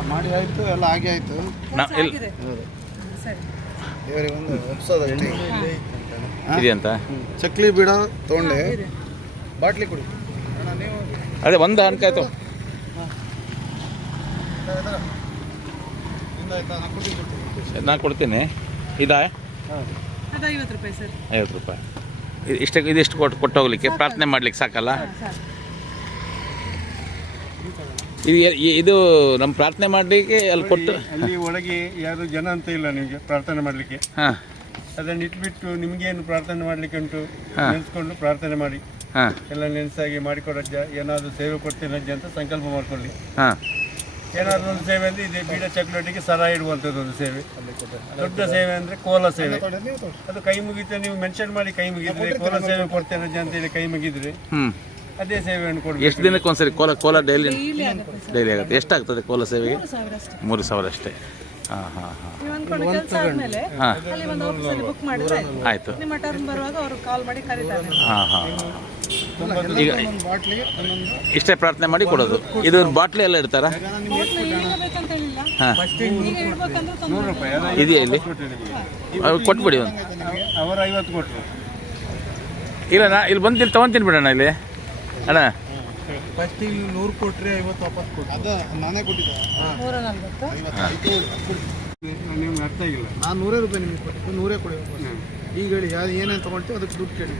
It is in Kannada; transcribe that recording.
ಎಲ್ಲ ಹಾಗೆ ಆಯ್ತು. ನಾ ಇಲ್ಲಿ ಆಯ್ತು ಸರಿ. ದೇವರಿಗೆ ಒಂದು ಒಪ್ಸೋದು ಅಷ್ಟೇ ಇದೆಯಂತ ಚಕ್ಲಿ ಬೀಡ ತೊಗೊಂಡೆ. ಬಾಟ್ಲಿ ಕುಡಿ. ಅಣ್ಣ ನೀವು ಅದೇ ಒಂದು ಅನ್ಕಾಯ್ತು ನಾನು ಕುಡಿ ಕೊಡ್ತೀನಿ ನಾನು ಕೊಡ್ತೀನಿ. ಇದಾ? ಐವತ್ತು ರೂಪಾಯಿ ಸರ್. ಐವತ್ತು ರೂಪಾಯಿ. ಇದು ಇಷ್ಟ ಇದಿಷ್ಟು ಕೊಟ್ಟು ಕೊಟ್ಟೋಗ್ಲಿಕ್ಕೆ ಪ್ರಾರ್ಥನೆ ಮಾಡ್ಲಿಕ್ಕೆ ಸಾಕಲ್ಲ? ಸರ್ ಇದು ನಮ್ ಇದು ನಮ್ಮ ಪ್ರಾರ್ಥನೆ ಮಾಡಲಿಕ್ಕೆ ಅಲ್ಲಿ ಕೊಟ್ಟು ಅಲ್ಲಿ ಒಳಗೆ ಯಾರು ಜನ ಅಂತ ಇಲ್ಲ ನಿಮಗೆ ಪ್ರಾರ್ಥನೆ ಮಾಡಲಿಕ್ಕೆ. ಹಾಂ. ಅದನ್ನು ಇಟ್ಬಿಟ್ಟು ಏನು ಪ್ರಾರ್ಥನೆ ಮಾಡಲಿಕ್ಕೆ ಉಂಟು? ನೆನ್ಸ್ಕೊಂಡು ಪ್ರಾರ್ಥನೆ ಮಾಡಿ. ಹಾಂ. ಎಲ್ಲ ನೆನೆಸಾಗಿ ಮಾಡಿಕೊಡಜ್ಜ ಏನಾದರೂ ಸೇವೆ ಕೊಡ್ತೇನೆ ಅಜ್ಜ ಅಂತ ಸಂಕಲ್ಪ ಮಾಡ್ಕೊಳ್ಳಿ. ಏನಾದ್ರು ಏನಾದರೂ ಒಂದು ಸೇವೆ ಅಂದ್ರೆ ಇದೇ ಬೀಡ ಚಕ್ಲೋಟಿಗೆ ಸರ ಇಡುವಂಥದ್ದು ಒಂದು ಸೇವೆ. ದೊಡ್ಡ ಸೇವೆ ಅಂದ್ರೆ ಕೋಲ ಸೇವೆ. ಅದು ಕೈ ಮುಗಿತ ನೀವು ಮೆನ್ಷನ್ ಮಾಡಿ ಕೈ ಮುಗಿದ್ರೆ ಕೋಲ ಸೇವೆ ಕೊಡ್ತೇನೆ ಅಜ್ಜ ಅಂತೇಳಿ ಕೈ ಮುಗಿದ್ರೆ. ಅದೇ ಸೇವೆಯನ್ನು ಕೊಡಬೇಕು. ಎಷ್ಟು ದಿನಕ್ಕೆ ಒಂದ್ಸರಿ ಕೋಲ ಕೋಲ ಡೈಲಿ ಡೈಲಿ ಆಗುತ್ತೆ ಎಷ್ಟಾಗ್ತದೆ ಕೋಲ ಸೇವೆಗೆ? ಮೂರು ಸಾವಿರ ಅಷ್ಟೇ. ಹಾಂ ಹಾಂ ಹಾಂ. ನೀವು ಅಂದ್ಕೊಂಡು ಕೆಲಸ ಆದ್ಮೇಲೆ ಅಲ್ಲಿ ಒಂದು ಆಫೀಸಲ್ಲಿ ಬುಕ್ ಮಾಡಿದ್ರೆ ಆಯ್ತು. ಆಯಿತು ನಿಮ್ಮ ಟರ್ನ್ ಬರುವಾಗ ಅವರು ಕಾಲ್ ಮಾಡಿ ಕರೀತಾರೆ. ಹಾಂ ಹಾಂ. ಈಗ ಇಷ್ಟೇ ಪ್ರಾರ್ಥನೆ ಮಾಡಿ ಕೊಡೋದು. ಇದು ಬಾಟ್ಲಿ ಎಲ್ಲ ಇರ್ತಾರ? ಹೋಟ್ಲು ಈಗ ಬೇಕಂತ ಹೇಳಿಲ್ಲ. ಹಾಂ. ಈಗ ಇಡ್ಬೇಕಂದ್ರೆ ತೊಂದ್ರೆ ಇದೆಯಾ ಇಲ್ಲಿ? ಅವು ಕೊಟ್ಬಿಡಿ ಒಂದು. ಅವರು ಐವತ್ತು ಕೊಟ್ಟರು ಇಲ್ಲ ನಾ ಇಲ್ಲಿ ಬಂದು ಇಲ್ಲಿ ತೊಗೊಂತೀನಿ ಬಿಡೋಣ ಇಲ್ಲಿ. ಅಣ್ಣ? ಫಸ್ಟ್ ನೂರು ಕೊಟ್ಟರೆ ಐವತ್ತು ವಾಪಸ್ ಅದ ನಾನೇ ಕೊಟ್ಟಿದ್ದೆ. ನೂರ ನಲ್ವತ್ತು. ನಿಮ್ಗೆ ಅರ್ಥ ಆಗಿಲ್ಲ. ನಾನು ನೂರೇ ರೂಪಾಯಿ ನಿಮಗೆ ಕೊಟ್ಟು ನೂರೇ ಕೊಡಿ. ಈಗ ಹೇಳಿ ಅದು ಏನೇನು ತಗೊಳ್ತೀವಿ ಅದಕ್ಕೆ ದುಡ್ಡು ಕೇಳಿ.